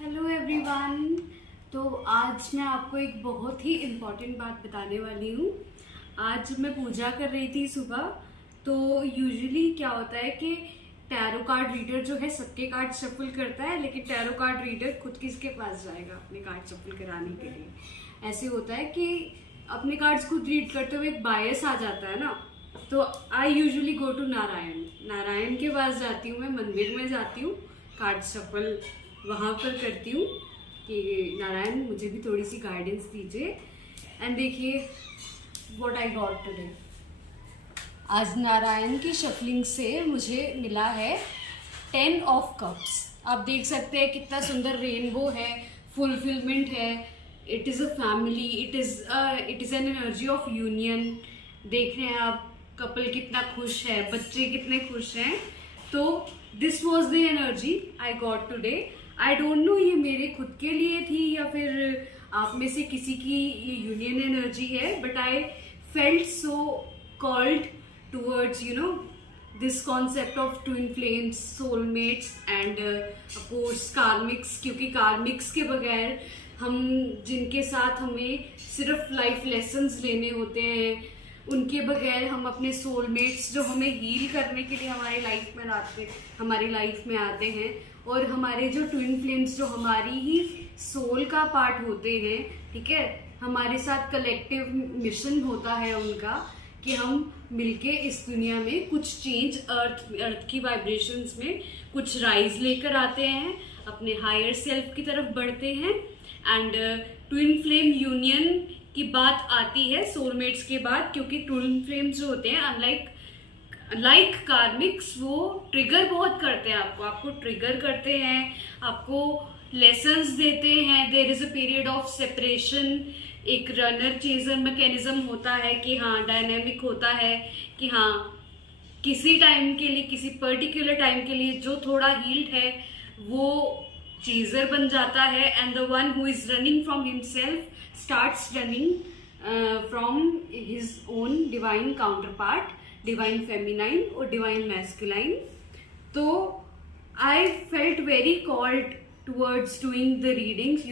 Hello everyone. तो आज मैं आपको एक बहुत ही इम्पॉर्टेंट बात बताने वाली हूँ। आज मैं पूजा कर रही थी सुबह। तो यूजुअली क्या होता है कि टैरो कार्ड रीडर जो है सबके कार्ड शफल करता है, लेकिन टैरो कार्ड रीडर खुद किसके पास जाएगा अपने कार्ड शफल कराने के लिए। ऐसे होता है कि अपने कार्ड्स खुद रीड करते हुए एक बायस आ जाता है ना। तो I usually go to Narayan के पास जाती हूँ, मैं मंदिर में जाती हूँ, कार्ड शफल वहाँ पर करती हूँ कि नारायण मुझे भी थोड़ी सी गाइडेंस दीजिए। एंड देखिए व्हाट आई गॉट टुडे। आज नारायण की शफलिंग से मुझे मिला है 10 ऑफ कप्स। आप देख सकते हैं कितना सुंदर रेनबो है, फुलफिलमेंट है, it is a family, it is an energy of union. देख रहे हैं आप कपल कितना खुश है, बच्चे कितने खुश हैं। तो this was the energy I got today. I don't know ये मेरे खुद के लिए थी या फिर आप में से किसी की ये यूनियन एनर्जी है, but I felt so called towards this concept of twin flames, soulmates end of course karmics. क्योंकि कार्मिक्स के बगैर हम जिनके साथ हमें सिर्फ लाइफ लेसन्स लेने होते हैं, उनके बगैर हम अपने सोलमेट्स जो हमें हील करने के लिए हमारी लाइफ में आते हैं, और हमारे जो ट्विन फ्लेम्स जो हमारी ही सोल का पार्ट होते हैं, ठीक है, हमारे साथ कलेक्टिव मिशन होता है उनका कि हम मिलके इस दुनिया में कुछ चेंज, अर्थ की वाइब्रेशंस में कुछ राइज लेकर आते हैं, अपने हायर सेल्फ की तरफ बढ़ते हैं। एंड ट्विन फ्लेम यूनियन की बात आती है सोलमेट्स के बाद, क्योंकि ट्विन फ्लेम्स जो होते हैं अनलाइक कार्मिक्स वो ट्रिगर बहुत करते हैं, आपको ट्रिगर करते हैं, आपको लेसन्स देते हैं। There is a period of separation, एक रनर चेजर मैकेनिज्म होता है कि हाँ डायनेमिक होता है कि हाँ किसी टाइम के लिए, किसी पर्टिकुलर टाइम के लिए जो थोड़ा हील्ड है वो चेजर बन जाता है, and the one who is running from himself starts running from his own divine counterpart, divine feminine और डिवाइन मैस्कुलाइन। तो I felt very called towards doing the readings.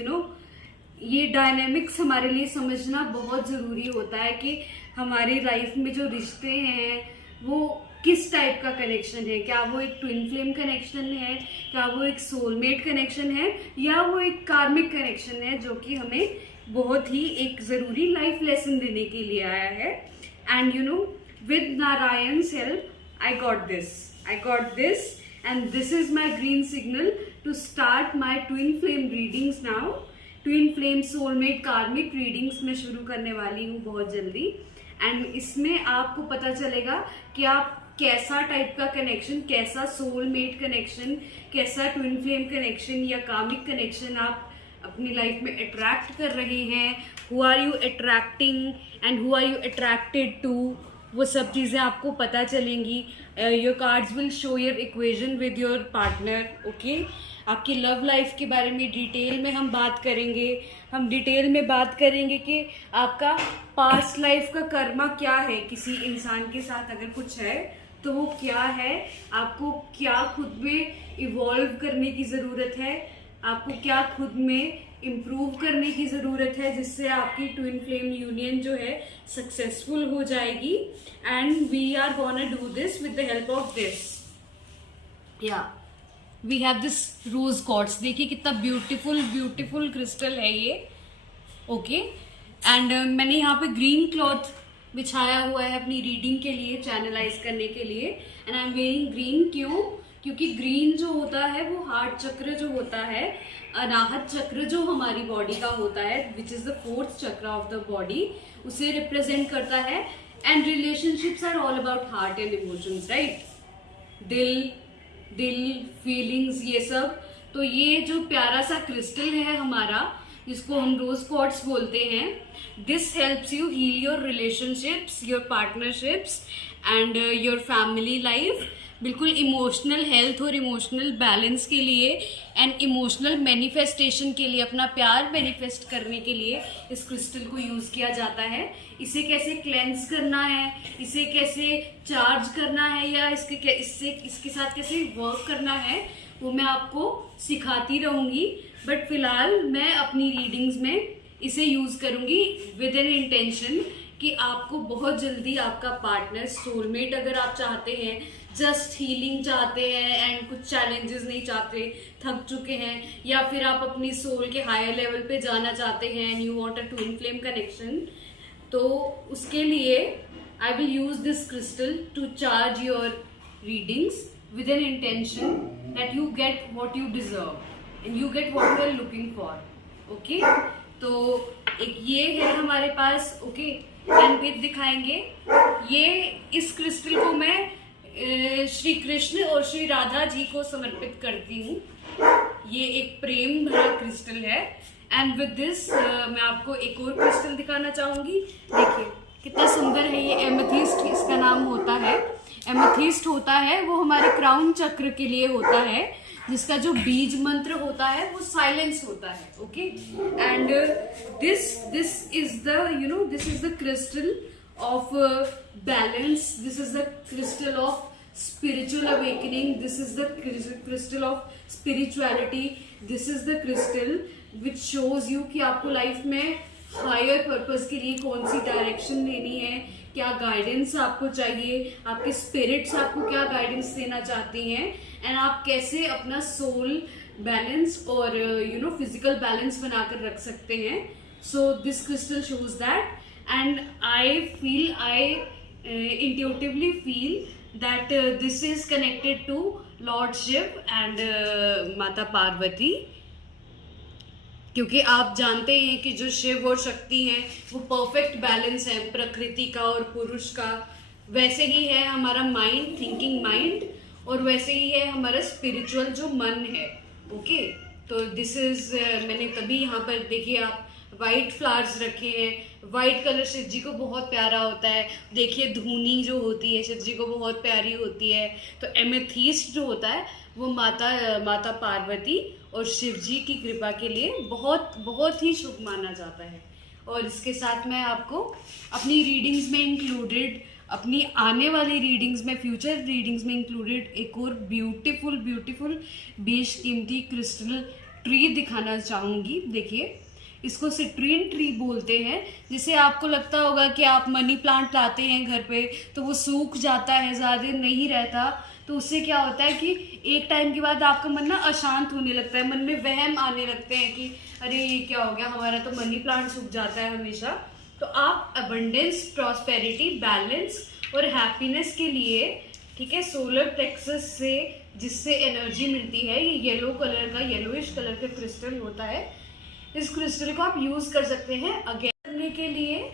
ये डायनेमिक्स हमारे लिए समझना बहुत ज़रूरी होता है कि हमारी लाइफ में जो रिश्ते हैं वो किस टाइप का कनेक्शन है। क्या वो एक ट्विन फ्लेम कनेक्शन है, क्या वो एक सोलमेट कनेक्शन है, या वो एक कार्मिक कनेक्शन है जो कि हमें बहुत ही एक ज़रूरी लाइफ लेसन देने के लिए आया है। And with Narayan's help, I got this, and this is my green signal to start my twin flame readings now. Twin flame soulmate karmic readings मैं शुरू करने वाली हूँ बहुत जल्दी, एंड इसमें आपको पता चलेगा कि आप कैसा टाइप का कनेक्शन, कैसा सोलमेट कनेक्शन, कैसा ट्विन फ्लेम कनेक्शन या कार्मिक कनेक्शन आप अपनी लाइफ में अट्रैक्ट कर रहे हैं। Who are you attracting and who are you attracted to, वो सब चीज़ें आपको पता चलेंगी। Your cards will show your equation with your partner. Okay, आपकी लव लाइफ के बारे में डिटेल में हम बात करेंगे। हम डिटेल में बात करेंगे कि आपका पास्ट लाइफ का कर्मा क्या है, किसी इंसान के साथ अगर कुछ है तो वो क्या है, आपको क्या खुद में इवॉल्व करने की ज़रूरत है, आपको क्या खुद में इम्प्रूव करने की ज़रूरत है, जिससे आपकी ट्विन फ्लेम यूनियन जो है सक्सेसफुल हो जाएगी। And we are gonna do this with the help of this. या we have this rose quartz. देखिए कितना ब्यूटीफुल क्रिस्टल है ये। ओके, एंड मैंने यहाँ पे ग्रीन क्लॉथ बिछाया हुआ है अपनी रीडिंग के लिए, चैनलाइज करने के लिए। And I am wearing green. क्यों? क्योंकि ग्रीन जो होता है वो हार्ट चक्र जो होता है, अनाहत चक्र जो हमारी बॉडी का होता है, which is the 4th chakra of the body, उसे रिप्रेजेंट करता है। And relationships are all about heart and emotions, right? दिल फीलिंग्स, ये सब। तो ये जो प्यारा सा क्रिस्टल है हमारा, जिसको हम रोज क्वार्ट्ज बोलते हैं, this helps you heal your relationships, your partnerships and your family life. बिल्कुल इमोशनल हेल्थ और इमोशनल बैलेंस के लिए एंड इमोशनल मैनिफेस्टेशन के लिए, अपना प्यार मैनिफेस्ट करने के लिए इस क्रिस्टल को यूज़ किया जाता है। इसे कैसे क्लेंस करना है, इसे कैसे चार्ज करना है, या इसके साथ कैसे वर्क करना है, वो मैं आपको सिखाती रहूंगी, बट फिलहाल मैं अपनी रीडिंग्स में इसे यूज करूंगी विद एन इंटेंशन कि आपको बहुत जल्दी आपका पार्टनर, सोलमेट अगर आप चाहते हैं, जस्ट हीलिंग चाहते हैं एंड कुछ चैलेंजेस नहीं चाहते, थक चुके हैं, या फिर आप अपनी सोल के हायर लेवल पे जाना चाहते हैं and you want a twin flame connection, तो उसके लिए I will use this crystal to charge your readings with an intention that you get what you deserve and you get what you are looking for. Okay? तो एक ये है हमारे पास. Okay, and फिर दिखाएंगे ये. इस क्रिस्टल को मैं श्री कृष्ण और श्री राधा जी को समर्पित करती हूँ. ये एक प्रेम भरा क्रिस्टल है. एंड विद दिस मैं आपको एक और क्रिस्टल दिखाना चाहूंगी. देखिए कितना सुंदर है ये. एमेथिस्ट इसका नाम होता है. एमेथिस्ट होता है वो हमारे क्राउन चक्र के लिए होता है, जिसका जो बीज मंत्र होता है वो साइलेंस होता है. Okay, and this is the crystal of balance. This is the crystal of spiritual awakening. This is the crystal of spirituality. This is the crystal which shows you कि आपको लाइफ में हायर पर्पस के लिए कौन सी direction लेनी है, क्या guidance आपको चाहिए, आपके स्पिरिट्स आपको क्या गाइडेंस देना चाहती हैं, एंड आप कैसे अपना सोल बैलेंस और फिजिकल बैलेंस बनाकर रख सकते हैं. So this crystal shows that, and I intuitively feel that this is connected to lord Shiva and Mata Parvati, क्योंकि आप जानते हैं कि जो शिव और शक्ति हैं वो परफेक्ट बैलेंस है प्रकृति का और पुरुष का. वैसे ही है हमारा माइंड, थिंकिंग माइंड, और वैसे ही है हमारा स्पिरिचुअल जो मन है. ओके, तो दिस इज मैंने तभी यहाँ पर देखिए आप वाइट फ्लावर्स रखे हैं. वाइट कलर शिव जी को बहुत प्यारा होता है. देखिए धूनी जो होती है शिव जी को बहुत प्यारी होती है. तो एमेथिस्ट जो होता है वो माता पार्वती और शिव जी की कृपा के लिए बहुत बहुत ही शुभ माना जाता है. और इसके साथ मैं आपको अपनी रीडिंग्स में इंक्लूडेड, अपनी आने वाली रीडिंग्स में, फ्यूचर रीडिंग्स में इंक्लूडेड एक और ब्यूटीफुल बेशकीमती क्रिस्टल ट्री दिखाना चाहूँगी. देखिए इसको सिट्रीन ट्री बोलते हैं. जिसे आपको लगता होगा कि आप मनी प्लांट लाते हैं घर पे तो वो सूख जाता है, ज़्यादा दिन नहीं रहता, तो उससे क्या होता है कि एक टाइम के बाद आपका मन ना अशांत होने लगता है, मन में वहम आने लगते हैं कि अरे ये क्या हो गया, हमारा तो मनी प्लांट सूख जाता है हमेशा. तो आप अबंडेंस, प्रॉस्पेरिटी, बैलेंस और हैप्पीनेस के लिए, ठीक है, सोलर प्लेक्सस से जिससे एनर्जी मिलती है, ये येलो कलर का, येलोइश कलर का क्रिस्टल होता है. इस क्रिस्टल को आप यूज कर सकते हैं अगेन करने के लिए,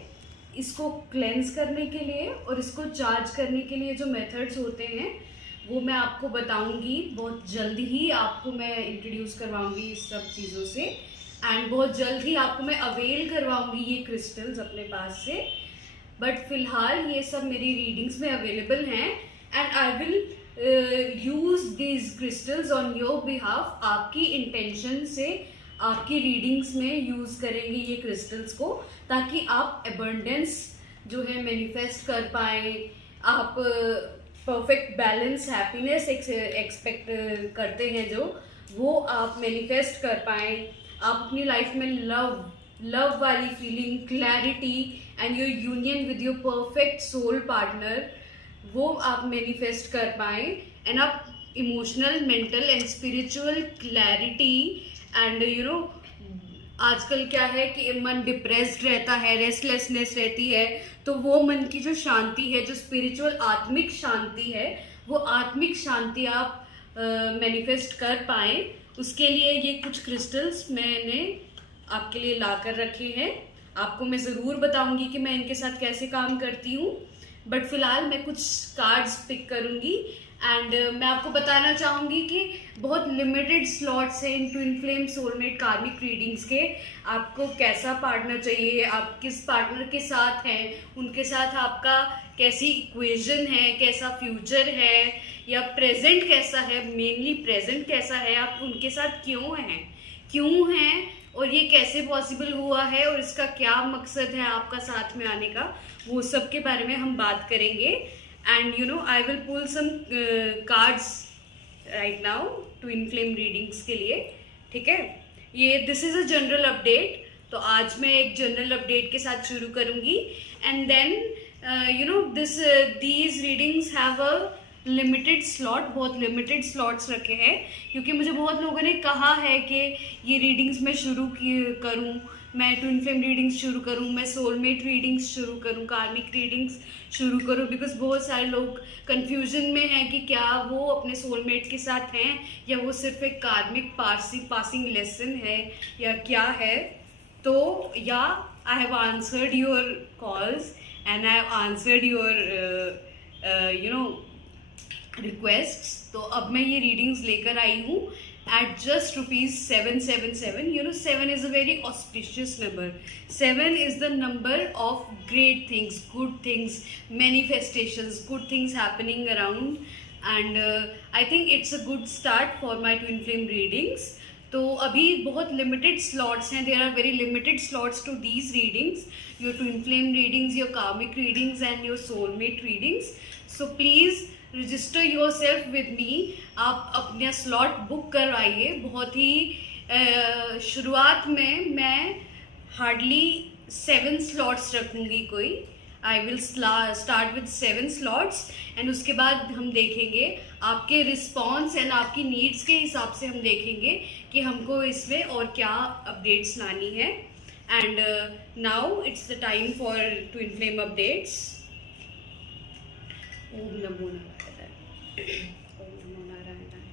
इसको क्लेंस करने के लिए और इसको चार्ज करने के लिए. जो मेथड्स होते हैं वो मैं आपको बताऊंगी बहुत जल्द ही. आपको मैं इंट्रोड्यूस करवाऊंगी इस सब चीज़ों से, एंड बहुत जल्द ही आपको मैं अवेल करवाऊंगी ये क्रिस्टल्स अपने पास से. बट फिलहाल ये सब मेरी रीडिंग्स में अवेलेबल हैं, and I will use these crystals on your behalf. आपकी इंटेंशन से आपकी रीडिंग्स में यूज करेंगे ये क्रिस्टल्स को, ताकि आप एबंडेंस जो है मैनिफेस्ट कर पाए. आप परफेक्ट बैलेंस, हैप्पीनेस एक्सपेक्ट करते हैं जो, वो आप मैनिफेस्ट कर पाए. आप अपनी लाइफ में लव वाली feeling, clarity and your union with your perfect soul partner, वो आप मैनिफेस्ट कर पाए. एंड आप emotional, mental and spiritual clarity and आजकल क्या है कि मन डिप्रेस्ड रहता है, रेस्टलेसनेस रहती है, तो वो मन की जो शांति है, जो स्पिरिचुअल आत्मिक शांति है, वो आत्मिक शांति आप मैनिफेस्ट कर पाए. उसके लिए ये कुछ क्रिस्टल्स मैंने आपके लिए ला कर रखे हैं. आपको मैं ज़रूर बताऊंगी कि मैं इनके साथ कैसे काम करती हूँ, बट फिलहाल मैं कुछ कार्ड्स पिक करूँगी. एंड मैं आपको बताना चाहूँगी कि बहुत लिमिटेड स्लॉट्स हैं इन ट्विन फ्लेम सोलमेट कार्मिक रीडिंग्स के. आपको कैसा पार्टनर चाहिए, आप किस पार्टनर के साथ हैं, उनके साथ आपका कैसी इक्वेशन है, कैसा फ्यूचर है, या प्रेजेंट कैसा है, मेनली प्रेजेंट कैसा है, आप उनके साथ क्यों हैं और ये कैसे पॉसिबल हुआ है और इसका क्या मकसद है आपका साथ में आने का, वो सब के बारे में हम बात करेंगे. And I will pull some cards right now. Twin flame readings के लिए, ठीक है। ये this is a general update, तो आज मैं एक जनरल अपडेट के साथ शुरू करूँगी, and then these readings have a limited slot, बहुत लिमिटेड स्लॉट्स रखे हैं, क्योंकि मुझे बहुत लोगों ने कहा है कि ये रीडिंग्स मैं शुरू करूँ, मैं ट्विन फ्लेम रीडिंग्स शुरू करूँ, मैं सोलमेट रीडिंग्स शुरू करूँ, कार्मिक रीडिंग्स शुरू करूँ, बिकॉज बहुत सारे लोग कन्फ्यूजन में हैं कि क्या वो अपने सोलमेट के साथ हैं या वो सिर्फ एक कार्मिक पासिंग लेसन है या क्या है। तो या I have answered your calls and I have answered your requests. तो अब मैं ये रीडिंग्स लेकर आई हूँ at just ₹777. You know, 7 is a very auspicious number. 7 is the number of great things, good things, manifestations, good things happening around, and I think it's a good start for my twin flame readings. तो अभी बहुत limited slots हैं, there are very limited slots to these readings, your twin flame readings, your karmic readings and your soulmate readings. So please register yourself with me, आप अपना slot book करवाइए। बहुत ही शुरुआत में मैं हार्डली 7 स्लॉट्स रखूँगी कोई, I will start with 7 slots, and उसके बाद हम देखेंगे आपके रिस्पॉन्स एंड आपकी नीड्स के हिसाब से हम देखेंगे कि हमको इसमें और क्या अपडेट्स लानी है। And now it's the time for twin flame updates. ओम नमो नारायणाय, ओम नमो नारायणाय।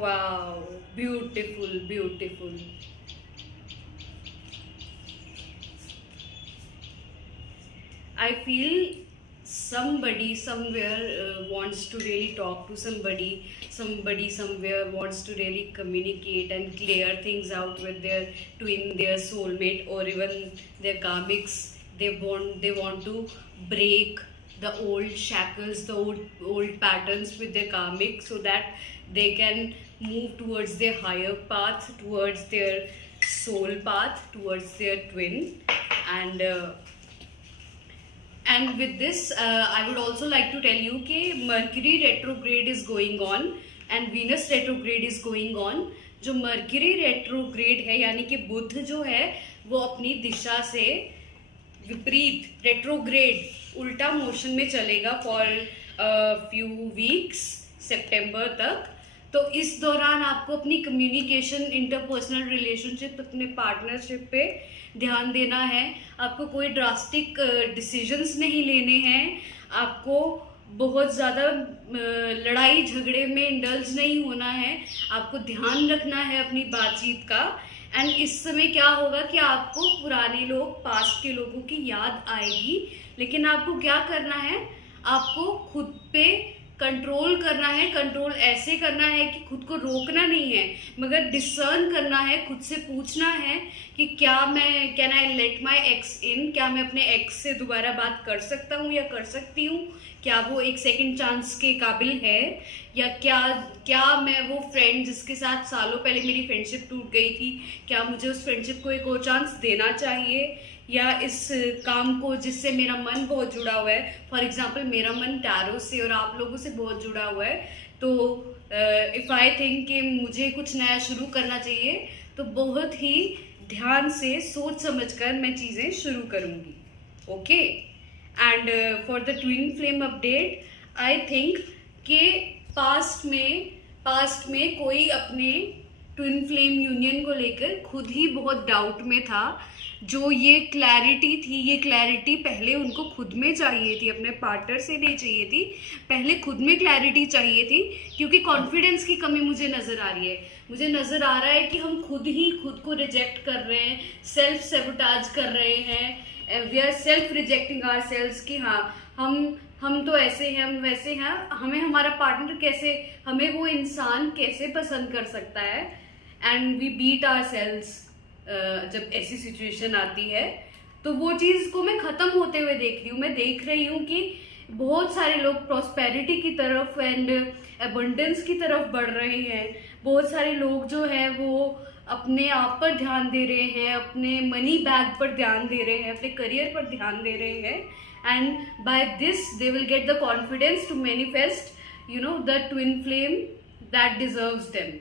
Wow, beautiful beautiful. I feel somebody somewhere wants to really talk to somebody. Somebody somewhere wants to really communicate and clear things out with their twin, their soulmate, or even their karmics. They want to break the old shackles, the old patterns with their karmic, so that they can move towards their higher path, towards their soul path, towards their twin, and with this I would also like to tell you कि Mercury retrograde is going on and Venus retrograde is going on। जो Mercury retrograde है यानी कि बुध जो है वो अपनी दिशा से विपरीत रेट्रोग्रेड उल्टा मोशन में चलेगा फॉर फ्यू वीक्स, सितंबर तक। तो इस दौरान आपको अपनी कम्युनिकेशन, इंटरपर्सनल रिलेशनशिप, अपने पार्टनरशिप पे ध्यान देना है। आपको कोई ड्रास्टिक डिसीजंस नहीं लेने हैं, आपको बहुत ज़्यादा लड़ाई झगड़े में इंडल्ज नहीं होना है, आपको ध्यान रखना है अपनी बातचीत का। एंड इस समय क्या होगा कि आपको पुराने लोग, पास्ट के लोगों की याद आएगी, लेकिन आपको क्या करना है, आपको खुद पे कंट्रोल करना है। कंट्रोल ऐसे करना है कि खुद को रोकना नहीं है, मगर डिसर्न करना है, खुद से पूछना है कि क्या मैं, can I let my ex in, क्या मैं अपने एक्स से दोबारा बात कर सकता हूँ या कर सकती हूँ, क्या वो एक सेकंड चांस के काबिल है, या क्या मैं वो फ्रेंड जिसके साथ सालों पहले मेरी फ्रेंडशिप टूट गई थी, क्या मुझे उस फ्रेंडशिप को एक और चांस देना चाहिए, या इस काम को जिससे मेरा मन बहुत जुड़ा हुआ है, फॉर एग्जांपल मेरा मन टैरो से और आप लोगों से बहुत जुड़ा हुआ है, तो इफ़ आई थिंक कि मुझे कुछ नया शुरू करना चाहिए, तो बहुत ही ध्यान से सोच समझकर मैं चीज़ें शुरू करूँगी। Okay, and for the twin flame update, I think कि पास्ट में कोई अपने ट्विन फ्लेम यूनियन को लेकर खुद ही बहुत डाउट में था। जो ये क्लैरिटी थी, ये क्लैरिटी पहले उनको खुद में चाहिए थी, अपने पार्टनर से नहीं चाहिए थी, पहले खुद में क्लैरिटी चाहिए थी, क्योंकि कॉन्फिडेंस की कमी मुझे नज़र आ रही है। मुझे नज़र आ रहा है कि हम खुद ही खुद को रिजेक्ट कर रहे हैं, सेल्फ सेबोटाज कर रहे हैं, we are self rejecting our selves कि हाँ हम तो ऐसे हैं, हम वैसे हैं, हमें हमारा पार्टनर कैसे, हमें वो इंसान कैसे पसंद कर सकता है, and we beat our selves जब ऐसी सिचुएशन आती है। तो वो चीज़ को मैं ख़त्म होते हुए देख रही हूँ। मैं देख रही हूँ कि बहुत सारे लोग प्रॉस्पेरिटी की तरफ एंड एबंडेंस की तरफ बढ़ रहे हैं। बहुत सारे लोग जो हैं वो अपने आप पर ध्यान दे रहे हैं, अपने मनी बैग पर ध्यान दे रहे हैं, अपने करियर पर ध्यान दे रहे हैं, and by this they will get the confidence to manifest the twin flame that deserves them.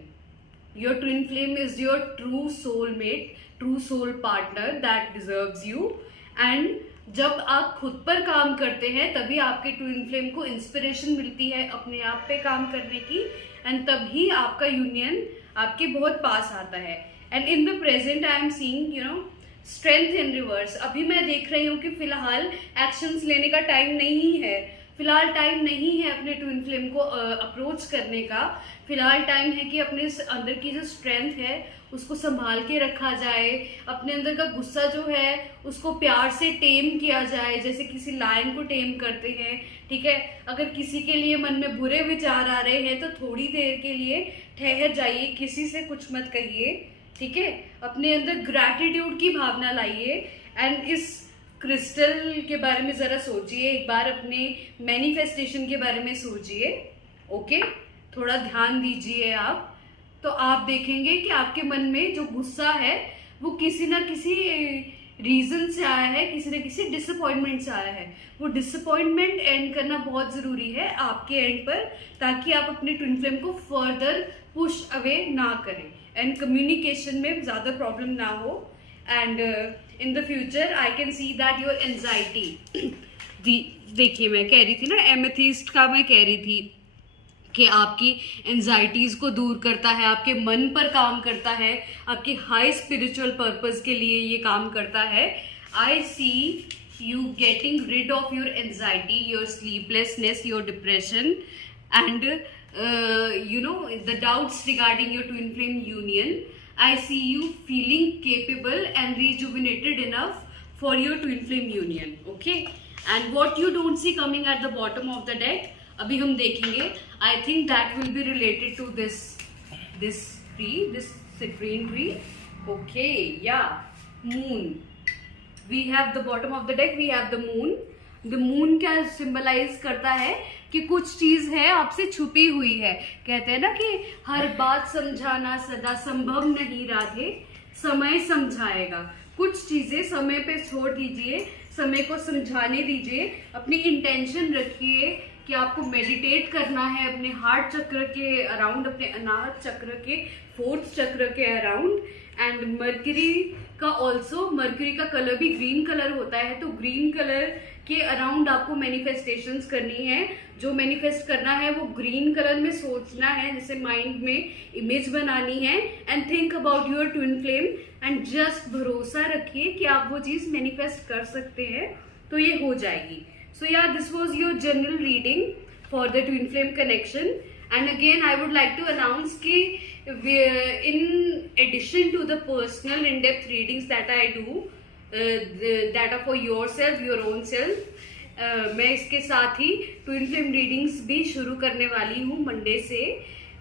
Your twin flame is your true soulmate, true soul partner that deserves you. And जब आप खुद पर काम करते हैं तभी आपके ट्विन फ्लेम को इंस्पिरेशन मिलती है अपने आप पे काम करने की, एंड तभी आपका यूनियन आपके बहुत पास आता है. And in the present I am seeing strength in reverse. अभी मैं देख रही हूँ कि फिलहाल एक्शंस लेने का टाइम नहीं है, फिलहाल टाइम नहीं है अपने ट्विन फ्लेम को अप्रोच करने का. फिलहाल टाइम है कि अपने अंदर की जो स्ट्रेंथ है उसको संभाल के रखा जाए, अपने अंदर का गुस्सा जो है उसको प्यार से टेम किया जाए, जैसे किसी लायन को टेम करते हैं. ठीक है, अगर किसी के लिए मन में बुरे विचार आ रहे हैं तो थोड़ी देर के लिए ठहर जाइए, किसी से कुछ मत कहिए. ठीक है, अपने अंदर ग्रैटिट्यूड की भावना लाइए एंड इस क्रिस्टल के बारे में जरा सोचिए, एक बार अपने मैनिफेस्टेशन के बारे में सोचिए. ओके, थोड़ा ध्यान दीजिए आप, तो आप देखेंगे कि आपके मन में जो गुस्सा है वो किसी ना किसी रीजन से आया है, किसी न किसी डिसअपॉइंटमेंट से आया है. वो डिसअपॉइंटमेंट एंड करना बहुत जरूरी है आपके एंड पर, ताकि आप अपने ट्विन फ्लेम को फर्दर पुश अवे ना करें एंड कम्युनिकेशन में ज़्यादा प्रॉब्लम ना हो. And in the future I can see that your anxiety, देखिए मैं कह रही थी ना, एमेथिस्ट का मैं कह रही थी कि आपकी एंजाइटीज़ को दूर करता है, आपके मन पर काम करता है, आपके हाई स्पिरिचुअल पर्पस के लिए ये काम करता है. I see you getting rid of your anxiety, your sleeplessness, your depression and the doubts regarding your twin flame union. I see you feeling capable and rejuvenated enough for your twin flame union. Okay, and what you don't see coming at the bottom of the deck, अभी हम देखेंगे. I think that will be related to this tree, this citrine tree. Okay, yeah, moon. We have the bottom of the deck, we have the moon. The moon क्या symbolize करता है कि कुछ चीज है आपसे छुपी हुई है. कहते हैं ना कि हर बात समझाना सदा संभव नहीं राधे, समय समझाएगा. कुछ चीजें समय पे छोड़ दीजिए, समय को समझाने दीजिए. अपनी इंटेंशन रखिए कि आपको मेडिटेट करना है अपने हार्ट चक्र के अराउंड, अपने अनाहत चक्र के 4th चक्र के अराउंड. एंड मर्क्यूरी का ऑल्सो, मर्क्यूरी का कलर भी ग्रीन कलर होता है, तो ग्रीन कलर के अराउंड आपको मैनिफेस्टेशंस करनी है. जो मैनिफेस्ट करना है वो ग्रीन कलर में सोचना है, जैसे माइंड में इमेज बनानी है. And think about your twin flame and just भरोसा रखिए कि आप वो चीज मैनिफेस्ट कर सकते हैं, तो ये हो जाएगी. So yeah, this was your general reading for the twin flame connection. And again, I would like to announce कि in addition to the personal in-depth readings that I do, that are for yourself, your own self, मैं इसके साथ ही twin flame readings भी शुरू करने वाली हूँ Monday से.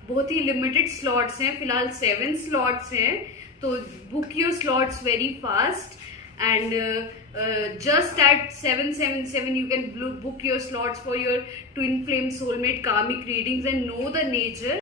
बहुत ही लिमिटेड स्लॉट्स हैं, फिलहाल 7 स्लॉट्स हैं, तो book your slots very fast. And just at 777 you can book your slots for your twin flame soulmate karmic readings and know the nature